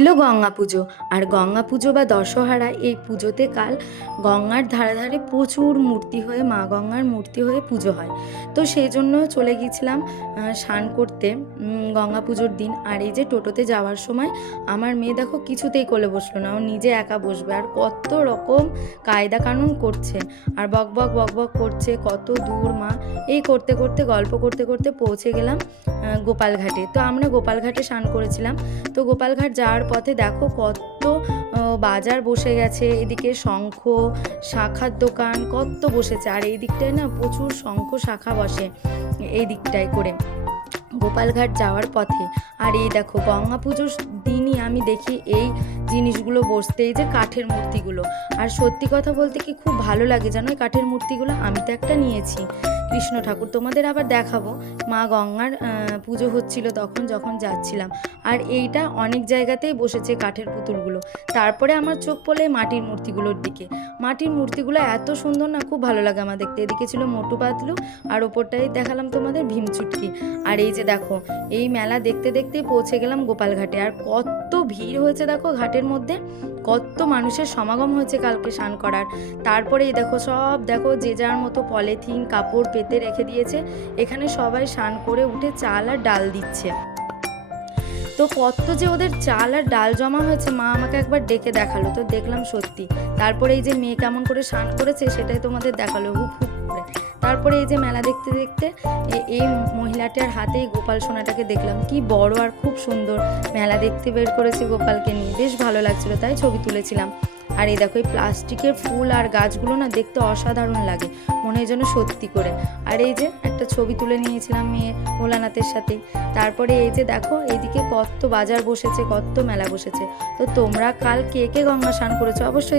ছিল গঙ্গা পুজো। আর গঙ্গা পুজো বা দশহরা, এই পুজোতে কাল গঙ্গার ধারে ধারে প্রচুর মূর্তি হয়ে, মা গঙ্গার মূর্তি হয়ে পুজো হয়। তো সেই জন্য চলে গিয়েছিলাম স্নান করতে গঙ্গা পুজোর দিন। আর এই যে টোটোতে যাওয়ার সময় আমার মেয়ে দেখো কিছুতেই কোলে বসলো না, ও নিজে একা বসবে, আর কত রকম কায়দা কানুন করছে আর বক বক বক বক করছে, কত দূর মা। এই করতে করতে গল্প করতে করতে পৌঁছে গেলাম গোপালঘাটে। তো আমরা গোপালঘাটে স্নান করেছিলাম। তো গোপালঘাট যাওয়ার পথে দেখো কত বাজার বসে গেছে, এদিকে শঙ্খ শাখার দোকান কত বসেছে, আর এই দিকটায় না প্রচুর শঙ্খ শাখা বসে এই দিকটায় করে গোপালঘাট যাওয়ার পথে। আর এই দেখো গঙ্গা পুজোর দিনই আমি দেখি এই জিনিসগুলো বসতে, এই যে কাঠের মূর্তিগুলো। আর সত্যি কথা বলতে কি খুব ভালো লাগে জানো এই কাঠের মূর্তিগুলো। আমি তো একটা নিয়েছি কৃষ্ণ ঠাকুর, তোমাদের আবার দেখাবো। মা গঙ্গার পুজো হচ্ছিল তখন যখন যাচ্ছিলাম। আর এইটা অনেক জায়গাতেই বসেছে কাঠের পুতুলগুলো। তারপরে আমার চোখ পড়ে মাটির মূর্তিগুলোর দিকে। মাটির মূর্তিগুলো এত সুন্দর না, খুব ভালো লাগে আমার দেখতে। এদিকে ছিল মোটু পাতলু, আর ওপরটাই দেখালাম তোমাদের ভীম চুটকি। আর এই যে দেখো এই মেলা দেখতে দেখতেই পৌঁছে গেলাম গোপালঘাটে। আর কত ভিড় হয়েছে দেখো ঘাটের মধ্যে, কত মানুষের সমাগম হয়েছে কালকে স্নান করার। তারপরে এই দেখো সব দেখো যে যার মতো পলিথিন কাপড় পেতে রেখে দিয়েছে। এখানে সবাই স্নান করে উঠে চাল আর ডাল দিচ্ছে। তো কত যে ওদের চাল আর ডাল জমা হয়েছে, মা আমাকে একবার ডেকে দেখালো, তো দেখলাম সত্যি। তারপরে এই যে মেয়ে কেমন করে স্নান করেছে সেটাই তোমাদের দেখালো হুপ হুপ করে। তারপরে এই যে মেলা দেখতে দেখতে এই মহিলাটার হাতেই গোপাল সোনাটাকে দেখলাম, কি বড় আর খুব সুন্দর। মেলা দেখতে বের করেছে গোপালকে নিয়ে, বেশ ভালো লাগছিল, তাই ছবি তুলেছিলাম। আর এই দেখো এই প্লাস্টিকের ফুল আর গাছগুলো না দেখতে অসাধারণ লাগে, মনে হয় যেন সত্যি করে। আর এই যে একটা ছবি তুলে নিয়েছিলাম মেয়ে ভোলানাথের সাথে। তারপরে এই যে দেখো এইদিকে কত বাজার বসেছে, কত মেলা বসেছে। তো তোমরা কাল কে কে গঙ্গা স্নান করেছো অবশ্যই